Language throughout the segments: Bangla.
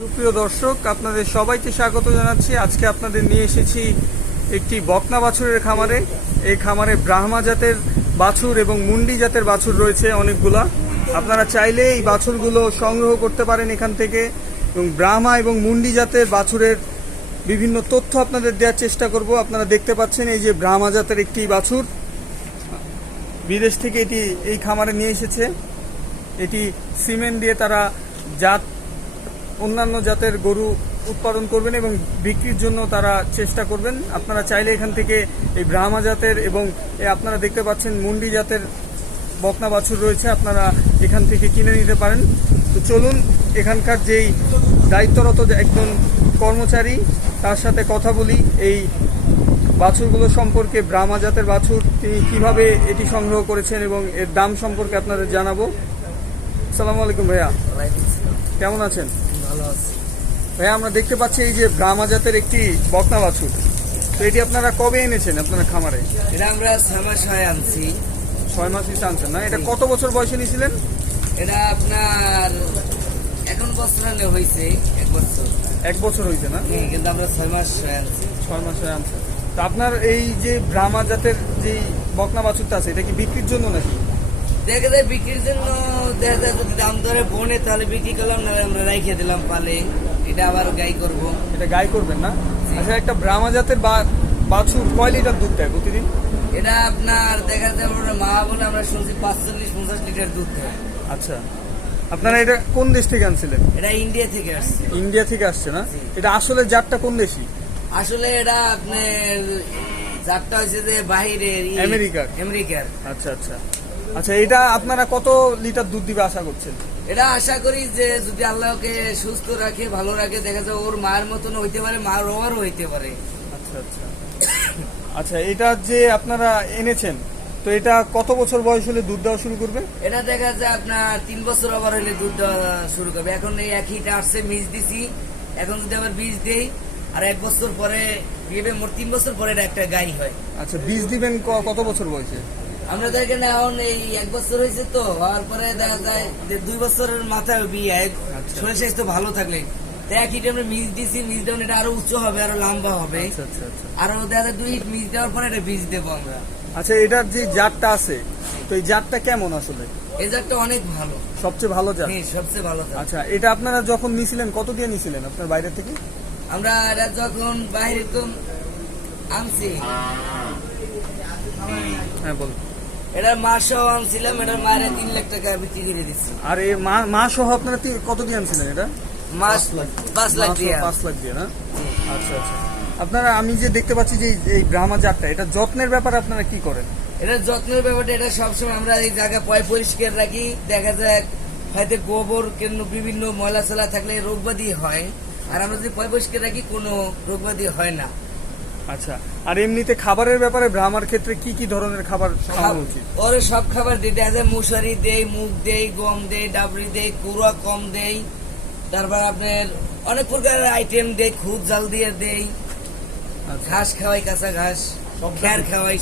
সুপ্রিয় দর্শক, আপনাদের সবাইকে স্বাগত জানাচ্ছি। আজকে আপনাদের নিয়ে এসেছি একটি বকনা বাছুরের খামারে। এই খামারে ব্রাহ্মা জাতের বাছুর এবং মুন্ডি জাতের বাছুর রয়েছে অনেকগুলা। আপনারা চাইলে এই বাছুরগুলো সংগ্রহ করতে পারেন এখান থেকে। এবং ব্রাহ্মা এবং মুন্ডি জাতের বাছুরের বিভিন্ন তথ্য আপনাদের দেওয়ার চেষ্টা করব। আপনারা দেখতে পাচ্ছেন এই যে ব্রাহ্মা জাতের একটি বাছুর। বিদেশ থেকে এটি এই খামারে নিয়ে এসেছে। এটি সিমেন্ট দিয়ে তারা জাত অন্যান্য জাতের গরু উৎপাদন করবেন এবং বিক্রির জন্য তারা চেষ্টা করবেন। আপনারা চাইলে এখান থেকে এই ব্রাহ্মা জাতের এবং আপনারা দেখতে পাচ্ছেন মুন্ডি জাতের বকনা বাছুর রয়েছে আপনারা এখান থেকে কিনে নিতে পারেন। তো চলুন এখানকার যেই দায়িত্বরত একজন কর্মচারী তার সাথে কথা বলি। এই বাছুরগুলো সম্পর্কে ব্রাহ্মা জাতের বাছুর তিনি কীভাবে এটি সংগ্রহ করেছেন এবং এর দাম সম্পর্কে আপনাদের জানাব। সালাম আলাইকুম ভাইয়া। কেমন আছেন? ভালো আছি। ভাইয়া আমরা দেখতে পাচ্ছি এই যে ব্রাহ্মা জাতের একটি বকনা বাছুর। তো এটি আপনারা কবে এনেছেন আপনার খামারে? এটা আমরা ছমাস হয় আনছি। ছয় মাস হিসেবে আনছেন না? এটা কত বছর বয়সে নিয়েছিলেন? এটা আপনার এখন বছর হয়েছে এক বছর। এক বছর হয়েছে না? কিন্তু আমরা ছয় মাস হয় আনছি। ছয় মাসে আনছেন। তো আপনার এই যে ব্রাহ্মা জাতের যে বকনা বাছুরটা আছে এটা কি বিক্রির জন্য নাকি? দেখা যায় বিক্রির জন্য দেখা যায় যদি দাম ধরে বনে তাহলে বিক্রি করলাম না আমরা রাইখে দিলাম পালে। এটা আবার গাই করব। এটা গাই করবেন না? আচ্ছা একটা ব্রাহ্মা জাতের বা- বাছুর কয় লিটার দুধ দেয় প্রতিদিন? এটা আপনার দেখা যায় ওরা মা বলে আমরা শুনছি পাঁচচল্লিশ পঞ্চাশ লিটার দুধ দেয়। আচ্ছা। আপনারা এটা কোন দেশ থেকে আনছিলেন? এটা ইন্ডিয়া থেকে আসছে। ইন্ডিয়া থেকে আসছে না? এটা আসলে জাতটা কোন দেশি? আসলে এটা আপনার যারটা হয়েছে যে বাহিরের আমেরিকার। আমেরিকার। আচ্ছা আচ্ছা। আচ্ছা এটা আপনারা কত লিটার দুধ দিবে আশা করছেন? এটা আশা করি যে যদি আল্লাহকে সুস্থ রাখে ভালো রাখে দেখা যায় ওর মায়ের মতন হইতে পারে মা রোয়ারও হইতে পারে। আচ্ছা আচ্ছা। আচ্ছা এটা যে আপনারা এনেছেন তো এটা কত বছর বয়স হলে দুধ দেওয়া শুরু করবে? এটা দেখা যায় আপনার তিন বছর আবার হলে দুধ দেওয়া শুরু করবে। এখন এই একইটা আসছে বীজ দিছি। এখন যদি আবার বীজ দেই আর এক বছর পরে মোট তিন বছর পরে এটা একটা গাই হয়। আচ্ছা বীজ দিবেন কত বছর বয়সে? আমরা দেখেন এখন এই এক বছর হয়েছে তো হওয়ার পরে দেখা যায় যে দুই বছরের মাথায় বিয়ে আচ্ছা। শরীর স্বাস্থ্য ভালো থাকলে। একই টাইমে মিজ দিছি মিজ দেওয়া এটা আরও উচ্চ হবে আরও লম্বা হবে। আচ্ছা আচ্ছা আরও দেখা যায় দুই মিজ দেওয়ার পরে এটা বীজ দেবো আমরা। আচ্ছা এটার যে জাতটা আছে তো এই জাতটা কেমন আসলে? এই জাতটা অনেক ভালো। সবচেয়ে ভালো জাত? হ্যাঁ সবচেয়ে ভালো আচ্ছা এটা আপনারা যখন নিছিলেন কত দিয়ে নিছিলেন আপনার বাইরে থেকে? আমরা এটা যখন বাইরে আনছি। হ্যাঁ বলুন। এটা মাস সহ আনছিলাম এটার মায়ের তিন লাখ টাকা বিক্রি করে দিচ্ছি আর এই মা মা সহ আপনারা তি- কত দিয়ে আনছিলেন এটা? মাস পাঁচ লাখ। দিয়ে। পাঁচ লাখ দিয়ে না? আচ্ছা আচ্ছা। আপনারা আমি যে দেখতে পাচ্ছি যে এই- এই ব্রাহ্মা জাতটা এটা যত্নের ব্যাপারে আপনারা কি করেন? এটা যত্নের ব্যাপারটা এটা সবসময় আমরা এই জায়গা পয় পরিষ্কার রাখি। দেখা যায় হয়তো গোবর কেন বিভিন্ন ময়লা চলা থাকলে রোগবাদী হয়। আর আমরা যদি পয় পরিষ্কার রাখি কোনো রোগবাদী হয় না। আচ্ছা আর এমনিতে খাবারের ব্যাপারে ব্রাহ্মার ক্ষেত্রে কি কি ধরনের খাবার খাওয়ানো উচিত? ওরে সব খাবার দিই দেখা যায় মুসারি দেই মুগ দেই গম দেই ডাবরি দেই কুড়া কম দেই তারপর আপনার অনেক প্রকারের আইটেম দেই খুদ জাল দিয়ে দেই আচ্ছা। ঘাস খাওয়াই কাঁচা ঘাস খ্যার খাওয়াই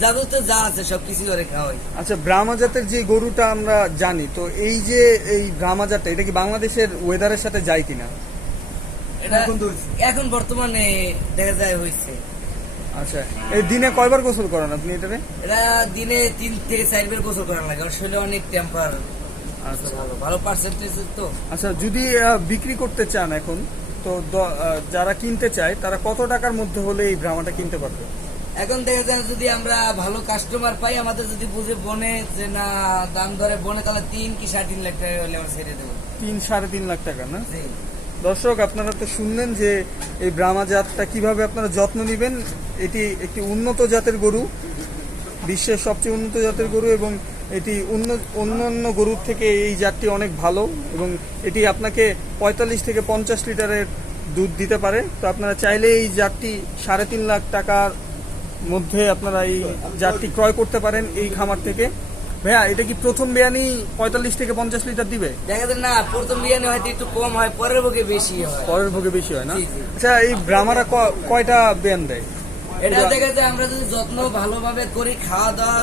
যাবতীয় যা আছে সব কিছু করে খাওয়াই। আচ্ছা ব্রাহ্মা জাতের যে গরুটা আমরা জানি তো এই যে এই ব্রাহ্মা জাতটা এটা কি বাংলাদেশের ওয়েদারের সাথে যায় কিনা? এটা এখন বর্তমানে দেখা যায় হয়েছে। আচ্ছা এই দিনে কয়বার গোসল করান আপনি এটারে এটা দিনে তিন থেকে চার বের গোসল করা লাগে শরীরে অনেক টেম্পার ভালো পার্সেন্টেজ তো। আচ্ছা যদি বিক্রি করতে চান এখন তো যারা কিনতে চায় তারা কত টাকার মধ্যে হলে এই ব্রাহ্মাটা কিনতে পারবে? এখন দেখা যায় যদি আমরা ভালো কাস্টমার পাই আমাদের যদি বুঝে বনে যে না দাম ধরে বনে তাহলে তিন কি সাড়ে তিন লাখ টাকা হলে আমরা ছেড়ে দেবো। তিন সাড়ে তিন লাখ টাকা না। দর্শক আপনারা তো শুনলেন যে এই ব্রাহ্মা জাতটা কীভাবে আপনারা যত্ন নেবেন। এটি একটি উন্নত জাতের গরু বিশ্বের সবচেয়ে উন্নত জাতের গরু এবং এটি অন্য অন্যান্য গরুর থেকে এই জাতটি অনেক ভালো এবং এটি আপনাকে পঁয়তাল্লিশ থেকে পঞ্চাশ লিটারের দুধ দিতে পারে। তো আপনারা চাইলে এই জাতটি সাড়ে তিন লাখ টাকার মধ্যে আপনারা এই জাতটি ক্রয় করতে পারেন এই খামার থেকে। ভাইয়া এটা কি প্রথম বিয়ানি পঁয়তাল্লিশ থেকে পঞ্চাশ লিটার দিবে? দেখা যায় না প্রথম বিরিয়ানি হয়তো একটু কম হয় পরের ভোগে বেশি হয়। পরের ভোগে বেশি হয় না। আচ্ছা এই ব্রাহ্মারা কয়টা বেন দেয়? এটা দেখা যায় আমরা যদি যত্ন ভালোভাবে করি খাওয়া দাওয়া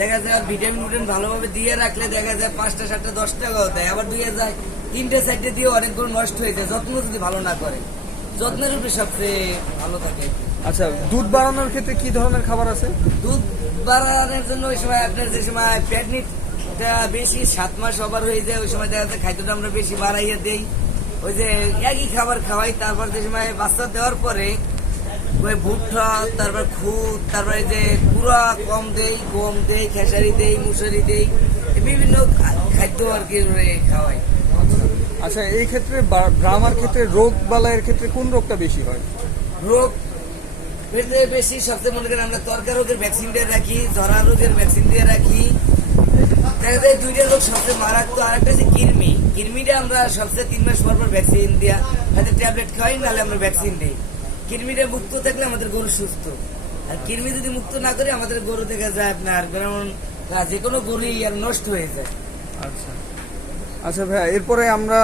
দেখা যায় ভিটামিন ভিটামিন ভালোভাবে দিয়ে রাখলে দেখা যায় পাঁচটা সাতটা দশ টাকাও দেয়। আবার দুই যায় তিনটে সাইডে দিয়ে অনেকগুলো নষ্ট হয়ে যায় যত্ন যদি ভালো না করে। যত্নের উপরে সবচেয়ে ভালো থাকে। আচ্ছা দুধ বাড়ানোর ক্ষেত্রে কি ধরনের খাবার আছে? দুধ বাড়ানোর জন্য ওই সময় আপনার যে সময় প্রেগনেন্টটা বেশি সাত মাস ওভার হয়ে যায় ওই সময় দেখা যাচ্ছে খাদ্যটা আমরা বেশি বাড়াইয়া দেই। ওই যে একই খাবার খাওয়াই তারপর যে সময় বাচ্চা দেওয়ার পরে ওই ভুট্টা তারপর খুদ তারপরে যে পুরা কম দেই গম দেই খেসারি দেই মুসুরি দেই বিভিন্ন খাদ্য আর কি খাওয়াই। আচ্ছা এই ক্ষেত্রে ব্রাহ্মার ক্ষেত্রে রোগ বালাইয়ের ক্ষেত্রে কোন রোগটা বেশি হয়? রোগ পেতে বেশি, সবচেয়ে মনে করেন আমরা তরকার রোগের ভ্যাকসিন দিয়ে রাখি ধরা রোগের ভ্যাকসিন দিয়ে রাখি। দেখা দুইটা রোগ সবচেয়ে মারাত্মক আর একটা হচ্ছে কিরমি কিরমিটা আমরা সবচেয়ে তিন মাস পর পর ভ্যাকসিন দিয়া হয়তো ট্যাবলেট খাওয়াই নাহলে আমরা ভ্যাকসিন দিই। কিরমিটা মুক্ত থাকলে আমাদের গরু সুস্থ। আর কিরমি যদি মুক্ত না করে, আমাদের গরু দেখা যায় আপনার যেমন যে কোনো গরুই আর নষ্ট হয়ে যায়। আচ্ছা। আচ্ছা ভাইয়া, এরপরে আমরা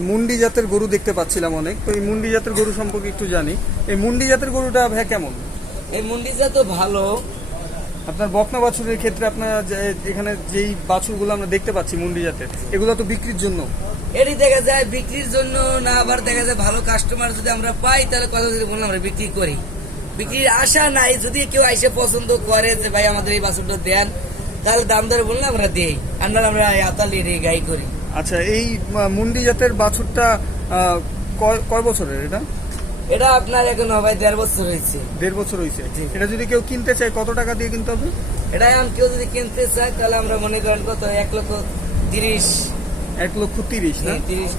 মুন্ডি জাতের গরু দেখতে পাচ্ছিলাম অনেক। তো এই মুন্ডি জাতের গরু সম্পর্কে একটু জানি। এই মুন্ডি জাতের গরুটা ভাইয়া কেমন? এই মুন্ডি তো ভালো। আপনার বকনা বাছুরের ক্ষেত্রে আপনার যে- এখানে যেই বাছুরগুলো আমরা দেখতে পাচ্ছি মুন্ডি জাতের এগুলো তো বিক্রির জন্য। এটি দেখা যায় বিক্রির জন্য না আবার দেখা যায় ভালো কাস্টমার যদি আমরা পাই তাহলে কথা যদি বললাম আমরা বিক্রি করি। বিক্রির আশা নাই যদি কেউ এসে পছন্দ করে যে ভাই আমাদের এই বাছুরটা দেন তাহলে দাম দরে বললে আমরা দেই। আর আমরা আতালি রে গাই করি। আচ্ছা এই মুন্ডি জাতের বাছুরটা কয়- বছরের এটা? এটা আপনার এখন হবে দেড় বছর হয়েছে। দেড় বছর হয়েছে। এটা যদি কেউ কিনতে চায় কত টাকা দিয়ে কিনতে হবে? এটা এখন কেউ যদি কিনতে চায় তাহলে আমরা মনে করেন কত? এক লক্ষ তিরিশ। এক লক্ষ তিরিশ না? তিরিশ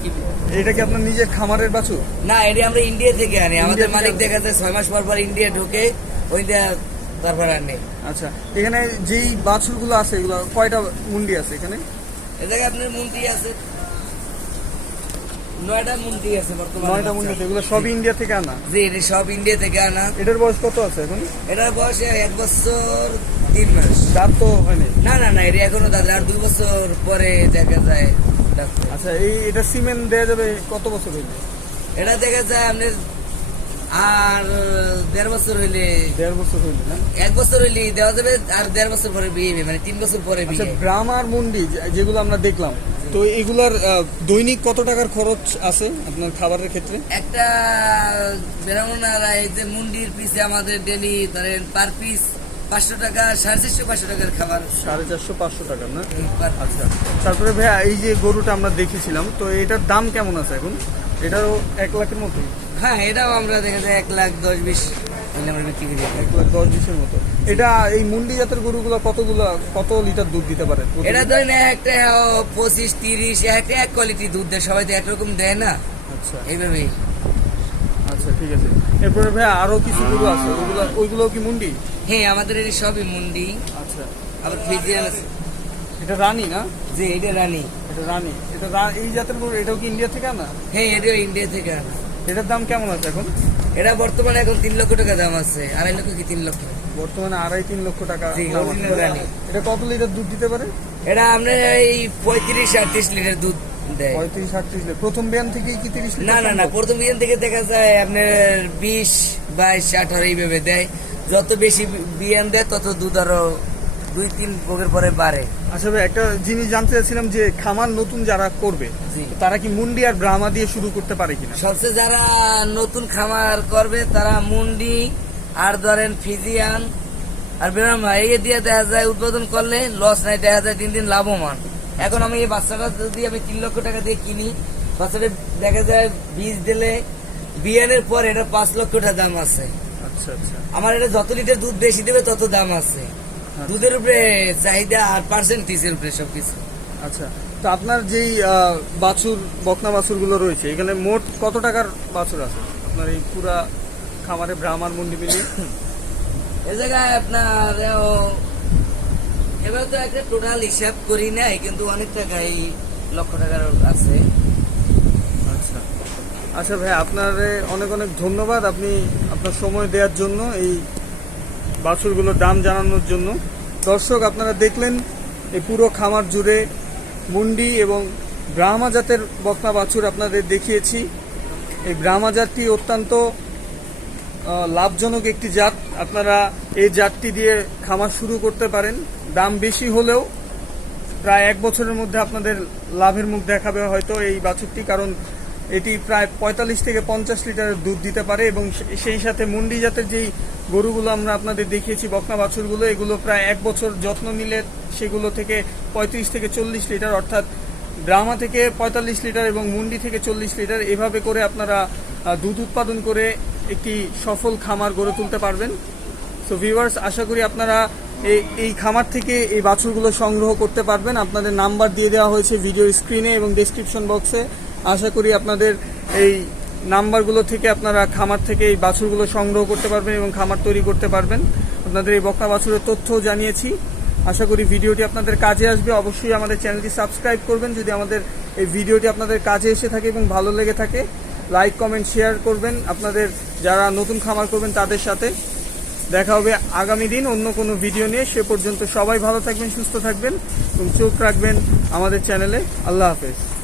এটা কি আপনার নিজের খামারের বাছুর? না এটি আমরা ইন্ডিয়া থেকে আনি। আমাদের মালিক দেখা যায় ছয় মাস পর পর ইন্ডিয়া ঢুকে ওই দিয়ে তারপর আনে। আচ্ছা এখানে যেই বাছুরগুলো আছে এগুলো কয়টা মুন্ডি আছে এখানে? এ জায়গায় আপনার মন্ত্রী আছে। নয়টা মন্ত্রী আছে বর্তমানে। নয়টা মুন্ডি আছে এগুলো সব ইন্ডিয়া থেকে আনা? জি এটি সব ইন্ডিয়া থেকে আনা। এটার বয়স কত আছে এখন? এটার বয়স এক বছর তিন মাস। দাঁত তো হয়নি? না না না এটা এখনও আর দুই বছর পরে দেখা যায় আচ্ছা এই এটা সিমেন্ট দেওয়া যাবে কত বছর হইলে এটা দেখা যায় আপনার আর দেড় বছর হইলে দেড় বছর হইলে না এক বছর হইলে দেওয়া যাবে আর দেড় বছর পরে বিয়ে মানে তিন বছর পরে আচ্ছা বিয়ে আর মুন্ডি যেগুলো আমরা দেখলাম তো এগুলার দৈনিক কত টাকার খরচ আছে আপনার খাবারের ক্ষেত্রে? একটা ব্রাহ্মণ আর এই যে মুন্ডির পিসে আমাদের ডেলি ধরেন পার পিস পাঁচশো টাকা সাড়ে চারশো পাঁচশো টাকার খাবার। সাড়ে চারশো পাঁচশো টাকা না? আচ্ছা। তারপরে ভাইয়া এই যে গরুটা আমরা দেখেছিলাম তো এটার দাম কেমন আছে এখন? এটারও এক লাখের মতোই? হ্যাঁ এটাও আমরা দেখা যায় এক লাখ দশ বিশ আমরা বিক্রি করি। এক লাখ দশ বিশের মতো। এটা এই মুন্ডি জাতের গরুগুলো কতগুলো কত লিটার দুধ দিতে পারে এটা ধরেন একটা পঁচিশ তিরিশ একটা এক কোয়ালিটি দুধ দেয় সবাই তো একরকম দেয় না। আচ্ছা। এইভাবেই। আচ্ছা ঠিক আছে। এরপরে ভাইয়া আরও কিছু গরু আছে ওইগুলো ওইগুলো কি মুন্ডি? হ্যাঁ আমাদের এই সবই মুন্ডি। আচ্ছা। আবার ফিজিয়ান আছে। এটা রানী না? যে এটা রানী। এটা রানী। এটা এই জাতের গরু এটাও কি ইন্ডিয়া থেকে আনা? হ্যাঁ এটাও ইন্ডিয়া থেকে আনা। এটার দাম কেমন আছে এখন? এটা বর্তমানে এখন তিন লক্ষ টাকা দাম আছে। আড়াই লক্ষ কি তিন লক্ষ? বর্তমানে আড়াই তিন লক্ষ টাকা জি, দাম আছে। original রানী। এটা কত লিটার দুধ দিতে পারে? এটা আমরা এই পঁয়ত্রিশ আটত্রিশ লিটার দুধ দেয়। পঁয়ত্রিশ আটত্রিশ লিটার। প্রথম বিয়ান থেকেই কি তিরিশ না না না প্রথম বিয়ান থেকে দেখা যায় আপনার বিশ বাইশ আঠারো এইভাবে দেয়। যত বেশি বিয়ান দেয় তত দুধ আরও দুই তিন ভোগের পরে বাড়ে। আচ্ছা একটা জিনিস জানতে চাচ্ছিলাম যে খামার নতুন যারা করবে তারা কি মুন্ডি আর ব্রাহ্মা দিয়ে শুরু করতে পারে কিনা? সবচেয়ে যারা নতুন খামার করবে তারা মুন্ডি আর ধরেন ফিজিয়ান আর বেরামা এই দিয়ে দেখা যায় উৎপাদন করলে লস নাই দেখা যায় দিন দিন লাভবান। এখন আমি এই বাচ্চাটা যদি আমি তিন লক্ষ টাকা দিয়ে কিনি বাচ্চাটা দেখা যায় বীজ দিলে বিয়ানের পর এটা পাঁচ লক্ষ টাকা দাম আছে। আচ্ছা আচ্ছা। আমার এটা যত লিটার দুধ বেশি দেবে তত দাম আছে। দুধের উপরে চাহিদা আর পার্সেন্টেজের উপরে সবকিছু। আচ্ছা তো আপনার যেই বাছুর বকনা বাছুরগুলো রয়েছে এখানে মোট কত টাকার বাছুর আছে? আপনার এই পুরা খামারে ব্রাহ্মার মুন্ডি মিলিয়ে? এ জায়গায় আপনার এবার তো একটা টোটাল হিসাব করি নাই কিন্তু অনেক টাকাই লক্ষ টাকার আছে। আচ্ছা। আচ্ছা ভাই আপনার অনেক অনেক ধন্যবাদ আপনি আপনার সময় দেওয়ার জন্য এই বাছুরগুলোর দাম জানানোর জন্য। দর্শক, আপনারা দেখলেন, এই পুরো খামার জুড়ে মুন্ডি এবং ব্রাহ্মা জাতের বকনা বাছুর আপনাদের দেখিয়েছি। এই ব্রাহ্মা জাতটি অত্যন্ত লাভজনক একটি জাত। আপনারা এই জাতটি দিয়ে খামার শুরু করতে পারেন। দাম বেশি হলেও প্রায় এক বছরের মধ্যে আপনাদের লাভের মুখ দেখাবে হয়তো এই বাছুরটি, কারণ এটি প্রায় পঁয়তাল্লিশ থেকে পঞ্চাশ লিটারের দুধ দিতে পারে এবং সেই সাথে মুন্ডি জাতের যেই গরুগুলো আমরা আপনাদের দেখিয়েছি, বকনা বাছুরগুলো, এগুলো প্রায় এক বছর যত্ন নিলে সেগুলো থেকে পঁয়ত্রিশ থেকে চল্লিশ লিটার, অর্থাৎ ব্রাহ্মা থেকে পঁয়তাল্লিশ লিটার এবং মুন্ডি থেকে চল্লিশ লিটার এভাবে করে আপনারা দুধ উৎপাদন করে একটি সফল খামার গড়ে তুলতে পারবেন। সো ভিউয়ার্স আশা করি আপনারা এই খামার থেকে এই বাছুরগুলো সংগ্রহ করতে পারবেন। আপনাদের নাম্বার দিয়ে দেওয়া হয়েছে ভিডিও স্ক্রিনে এবং ডেসক্রিপশন বক্সে আশা করি আপনাদের এই নাম্বারগুলো থেকে আপনারা খামার থেকে এই বাছুরগুলো সংগ্রহ করতে পারবেন এবং খামার তৈরি করতে পারবেন। আপনাদের এই বকনা বাছুরের তথ্যও জানিয়েছি। আশা করি ভিডিওটি আপনাদের কাজে আসবে। অবশ্যই আমাদের চ্যানেলটি সাবস্ক্রাইব করবেন। যদি আমাদের এই ভিডিওটি আপনাদের কাজে এসে থাকে এবং ভালো লেগে থাকে, লাইক, কমেন্ট, শেয়ার করবেন। আপনাদের যারা নতুন খামার করবেন, তাদের সাথে দেখা হবে আগামী দিন অন্য কোনো ভিডিও নিয়ে। সে পর্যন্ত সবাই ভালো থাকবেন, সুস্থ থাকবেন এবং চোখ রাখবেন আমাদের চ্যানেলে। আল্লাহ হাফেজ।